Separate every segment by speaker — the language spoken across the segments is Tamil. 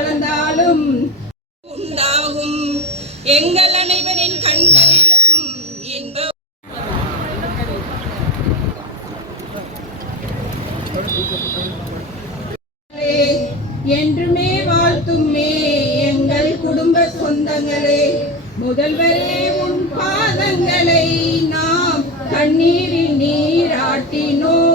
Speaker 1: ஒன்றிரண்டு உண்டாகும். எங்கள் அனைவரின் கண்களிலும் இன்ப என்றுமே வாழ்த்துமே எங்கள் குடும்ப சொந்தங்களே. முதல்வரே உன் பாதங்களை நாம் கண்ணீரில் நீராட்டினோம்.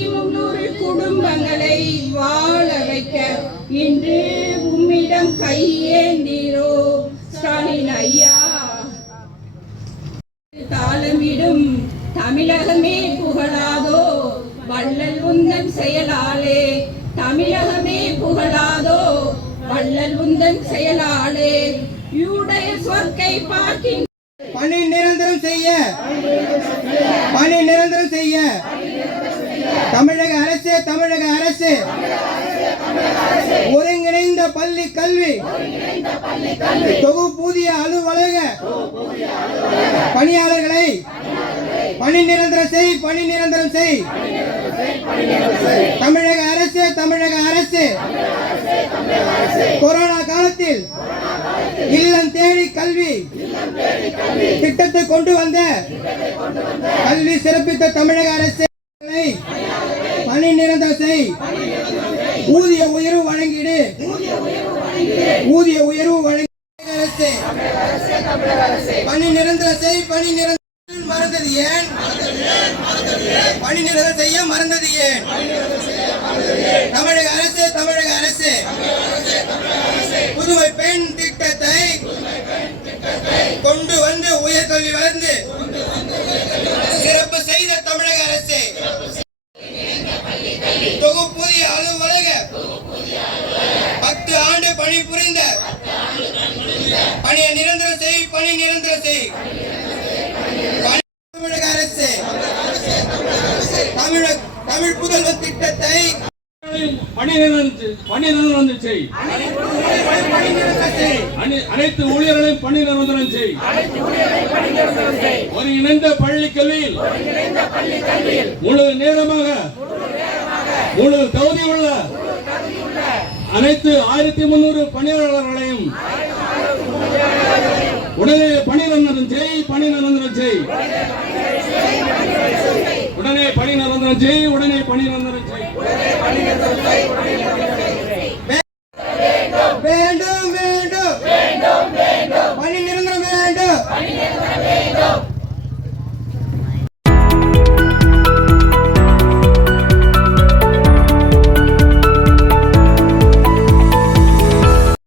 Speaker 1: ஆயிரத்தி முன்னூறு குடும்பங்களை வாழ வைக்க. இன்று உம்மிடம் கையேந்தீரோ ஸ்டாலின் ஐயா. தாளமிடும் தமிழகமே புகழாதோ வள்ளல் உந்தன் செயலாலே தமிழகமே புகழாதோ வள்ளல் உந்தன் செயலாலே யூடைய சொற்கை பார்க்கின்ற
Speaker 2: பணி நிரந்தரம் செய்ய. பணி நிரந்தரம் செய்ய. தமிழக அரசு தமிழக அரசு. ஒருங்கிணைந்த பள்ளி கல்வி. தொகுப்பூதிய அலுவலக பணியாளர்களை பணி நிரந்தரம் செய் பணி நிரந்தரம் செய். தமிழக அரசு தமிழக அரசு. கொரோனா காலத்தில் இல்லம் தேடி கல்வி திட்டத்தை கொண்டு வந்த கல்வி சிறப்பித்த தமிழக அரசு பணி நிரந்தரம் செய் ஊதிய உயர்வு வழங்கிடு. ஊதிய உயர்வு வழங்கி பணி நிரந்தர செய் பணி நிரந்தர மறந்தது ஏன்? பணி நிரந்தர செய்ய மறந்தது ஏன் தமிழக அரசு தமிழக அரசு புதுமை பெண் திட்டத்தை கொண்டு வந்து உயர்கல்வி வளர்ந்து சிறப்பு செய்த தமிழக அரசு தொகுப்பூதிய அலுவலக பத்து ஆண்டு பணி புரிந்த பணியை நிரந்தர செய் பணி நிரந்தர செய். தமிழக அரசு தமிழக தமிழ் புதல்வர் திட்டத்தை
Speaker 3: பணி நிரந்தரம் பணி நிரந்தரம் செய். அனை- அனைத்து ஊழியர்களையும் பணி நிரந்தரம் செய். ஒருங்கிணைந்த பள்ளி கல்வியில் முழு நேரமாக முழு தகுதி உள்ள அனைத்து ஆயிரத்தி முன்னூறு பணியாளர்களையும் உடனே பணி நிரந்தரம் செய் பணி நிரந்தரம் செய் உடனே பணி நிரந்தரம் செய் உடனே பணி நிரந்தரம் செய்
Speaker 2: வேண்டும்.